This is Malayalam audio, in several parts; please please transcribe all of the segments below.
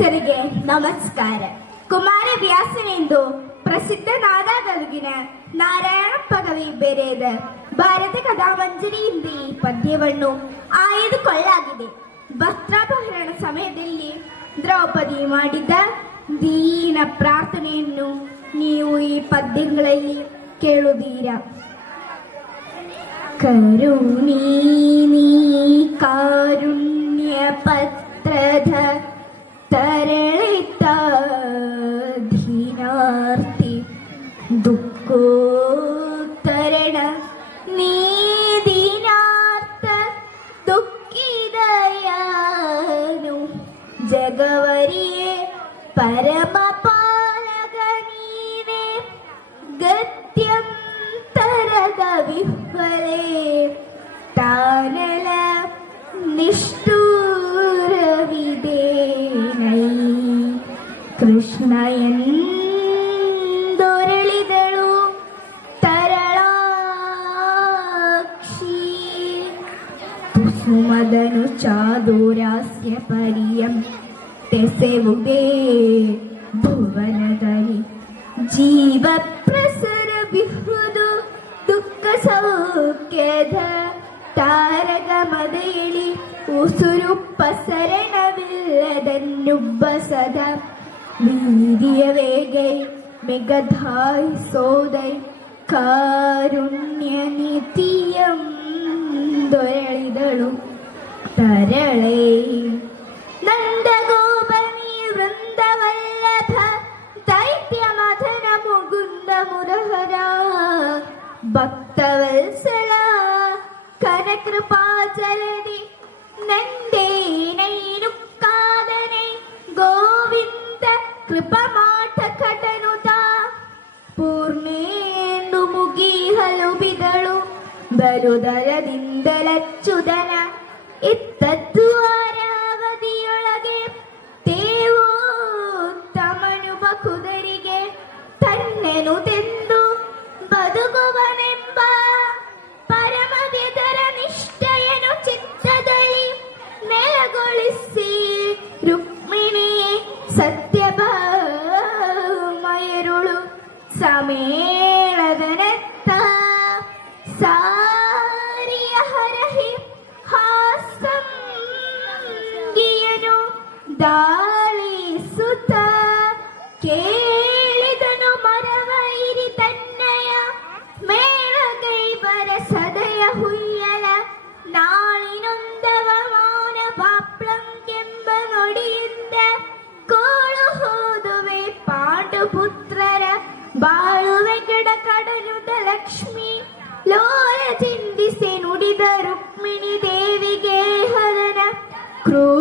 ಹೆಸರಿಗೆ ನಮಸ್ಕಾರ. ಕುಮಾರವ್ಯಾಸನೆಂದು ಪ್ರಸಿದ್ಧನಾದ ಗದುಗಿನ ನಾರಾಯಣಪ್ಪ ಕವಿ ಬೇರೆದ ಭಾರತ ಕಥಾಮಂಜರಿಯಿಂದ ಈ ಪದ್ಯವನ್ನು ಆಯ್ದುಕೊಳ್ಳಲಾಗಿದೆ. ವಸ್ತ್ರಾಪಹರಣ ಸಮಯದಲ್ಲಿ ದ್ರೌಪದಿ ಮಾಡಿದ ದೀನ ಪ್ರಾರ್ಥನೆಯನ್ನು ನೀವು ಈ ಪದ್ಯಗಳಲ್ಲಿ ಕೇಳುತ್ತೀರಾ? ಕರುಣೀ ನೀ ഭക്തി ദുഃഖോത്തരണ നീതിനാർത്ഥ ദുഃഖിതയാനു ജഗവരിയെ പരമപാലകനീനേ ഗത്യന്തരത വിഹ്വലേ താനല നിഷ്ഠൂരവിദേനൈ കൃഷ്ണയൻ സുമതനുചാദൂരാസ്യ പരിയം. തെസെവുകേ ഭുവനതരി ജീവപ്രസര വിഹൃദു ദുഃഖ സൗഖ്യത താരകമതയിളി ഉസുരുപ്പസരണമില്ലതന്നുബസത വീതിയ വേഗൈ മികധായ് സോദൈ കാരുണ്യനിതിയം ദൊരളിതളും തരളേ. നന്ദഗോപനി വൃന്ദവല്ലഭ ദൈത്യമഥന മുകുന്ദ മുരഹര ഭക്തവത്സല കരകൃപാചരണി നന്ദേനൈരുക്കാതനെ ഗോവിന്ദ കൃപ ಬಲುದರದಿಂದಲಚ್ಚುದನ ಇತ್ತದ್ದು ಆರಾವಧಿಯೊಳಗೆ ತೇವೋ ತಮನು ಬಕುದರಿಗೆ ತನ್ನೆನು ತೆಂದು ಬದುಕುವನೆಂಬ ಪರಮ ವ್ಯದರ ನಿಷ್ಠೆಯನು ಚಿತ್ತದಲ್ಲಿ ನೆಲಗೊಳಿಸಿ ರುಕ್ಮಿಣಿ ಸತ್ಯಭಾಮಯರುಳು ಸಮೇಳದನೆತ್ತ. ಸಾರಿಯ ದಾಳಿಸುತ್ತ ಕೇಳಿದನು ಮರವ ಇರಿ ತನ್ನಯ. ಮೇಳಗೈ ಬರಸದಯ ಹುಯ್ಯಲ ನಾಳಿನೊಂದವ ಮಾನ ಬಾಪ್ಳಂಕೆಂಬ ನೊಡಿಯಿಂದ ಕೋಳು ಹೋದುವೆ ಪಾಂಡುಪುತ್ರರ. ಬಾಳುವೆ ಗಡ ಕಡಲುದ ಲಕ್ಷ್ಮಿ. ಲೋಲ ಚಿಂದಿಸಿ ನುಡಿದ ರುಕ್ಮಿಣಿ ದೇವಿಗೆ ಹರನ. ದುರ್ಯೋಧನನು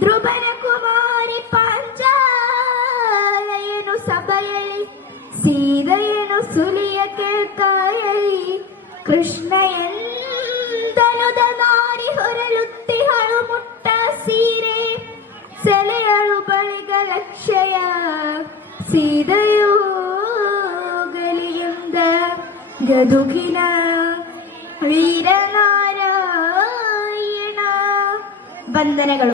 ಧ್ರುವನ ಕುಮಾರಿ ಪಾಂಚಾಲಯನು ಸಭೆಯಲ್ಲಿ ಸೀದೆಯನು ಸುಲಿಯ ಕೇಳ್ಕಾಯಲಿ ಕೃಷ್ಣ ಎಂದನುದ ನಾರಿ ಹೊರಲುತ್ತಿಹಳು ಮುಟ್ಟ ಸೀರೆ ಸೆಲೆಯಳು ಬಳಿಗ ಲಕ್ಷ್ಯ ಸೀದೆಯೋ ಗಲಿಯುಂದ ಗದುಗಿನ ವೀರನಾರಾಯಣ ವಂದನೆಗಳು